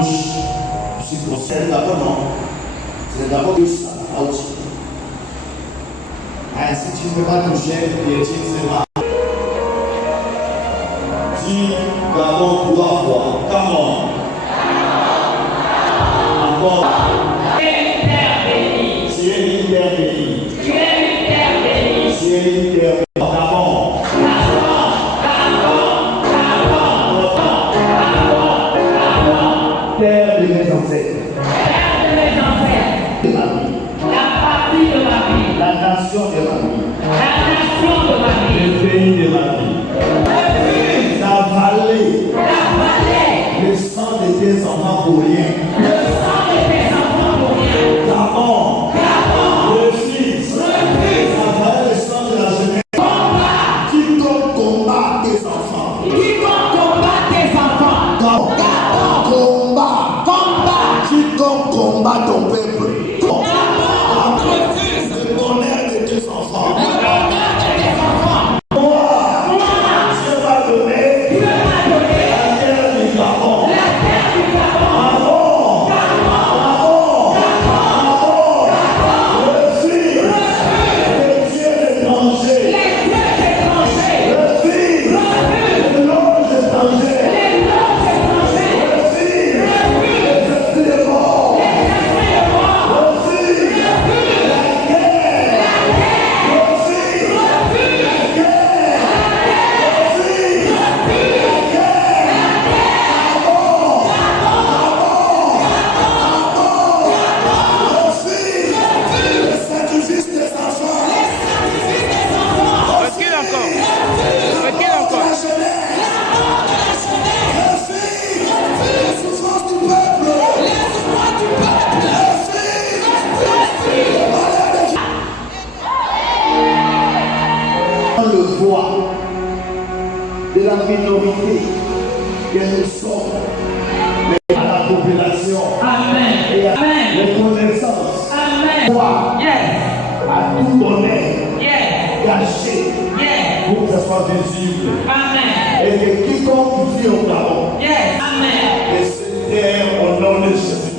touche c'est d'abord non. C'est d'abord que ça a aussi. Si tu ne peux pas toucher, Dieu sera. Dis d'abord 3 fois. Come on. Encore. Tu es terre bénie. Tu es une terre bénie. Tu es une terre bénie. Tu es une terre bénie. D'abord. Terre de mes ancêtres. Terre de mes ancêtres. De ma vie. La partie de ma vie. La nation de ma vie. La nation de ma vie. Le pays de ma vie. La vallée. La vallée. Le sang de tes enfants pour rien. Le sang de tes enfants pour rien. D'abord. D'abord. Le fils. Le fils. La vallée, le sang de la jeunesse. Combat. Quiconque combat tes enfants. Quiconque combat tes enfants. D'abord. Combat. Combat. Quiconque combat ton peuple. Le bonheur de tes enfants. Le bonheur de tes enfants. Moi, Dieu va donner. Dieu va donner. La terre du Gabon. La terre du Gabon. Gabon. Gabon. Gabon. Le fils. Les dieux étrangers. Les dieux étrangers. Le fils. Les loges étrangers. Les loges étrangers. Le fils. Les esprits de mort. Les esprits de mort. Le fils. La guerre. La guerre. Le fils. La guerre. Le fils. La guerre. Gabon. Le fils. Le sacrifice des enfants. Recule encore. Recule encore. La jeunesse. Le fils. La souffrance du peuple. La souffrance du peuple. Le fils. Le malheur de Dieu. On le voit de la minorité que nous sommes, mais à la population Amen. et à Amen. reconnaissance, Amen. foi, Yes. à tout donner, Yes. caché, Yes. pour que ça soit visible. Amen. Et que quiconque vit au Gabon, Yes. Amen. et se terre au nom de Jésus.